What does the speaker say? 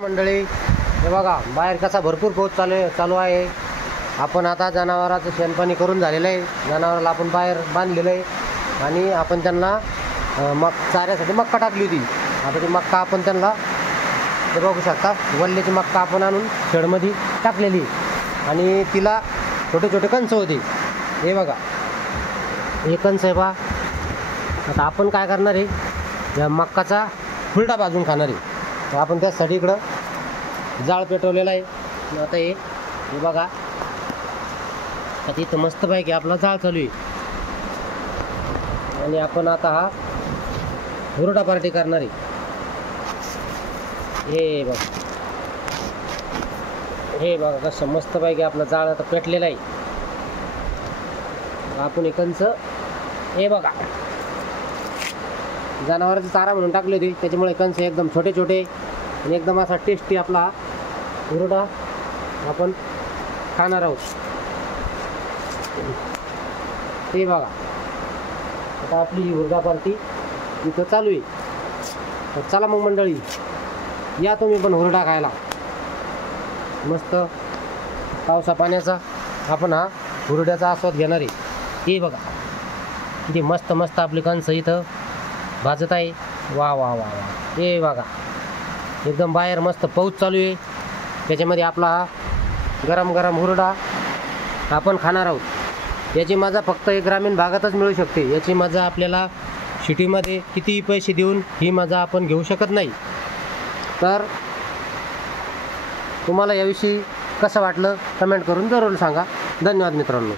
मंडळी, हे बघा बाहेर कसा भरपूर पाऊस चालू आहे. आपण आता जनावरांचं शेणपाणी करून झालेलं आहे. जनावराला आपण बाहेर बांधलेलं आहे आणि आपण त्यांना चाऱ्यासाठी मक्का टाकली होती. आता ती मक्का आपण त्यांना हे बघू शकता, वल्ल्याची मक्का आपण आणून शेडमध्ये टाकलेली आणि तिला छोटे छोटे कंच होते. हे बघा, हे कंच आहे बा. आता आपण काय करणार आहे, या मक्काचा फुलटा भाजून खाणार आहे. तर आपण त्यासाठी इकडं जाळ पेटवलेला आहे. आता हे बघा, आता इथं मस्तपैकी आपला जाळ चालू आहे आणि आपण आता हा हुरडा पार्टी करणार आहे. हे बघा कसं मस्तपैकी आपला जाळ आता पेटलेला आहे. आपण हे कंच हे बघा जनावरांचा चारा म्हणून टाकले होते, त्याच्यामुळे कंच एकदम छोटे छोटे आणि एकदम असा टेस्टी आपला हुरडा आपण खाणार आहोत. ते बघा, आता आपली ही हुरडा पार्टी इथं चालू आहे. तर चला मग मंडळी, या तुम्ही पण हुरडा खायला. मस्त पावसा पाण्याचा आपण हा हुरड्याचा आस्वाद घेणार आहे. हे बघा किती मस्त मस्त आपली कंस इथं भाजत आहे. वा वा वा वा. हे बघा एकदम बाहेर मस्त पाऊस चालू आहे, त्याच्यामध्ये आपला हा गरम गरम हुरडा आपण खाणार आहोत. याची मजा फक्त एक ग्रामीण भागातच मिळू शकते. याची मजा आपल्याला सिटीमध्ये कितीही पैसे देऊन ही मजा आपण घेऊ शकत नाही. तर तुम्हाला याविषयी कसं वाटलं कमेंट करून जरूर सांगा. धन्यवाद मित्रांनो.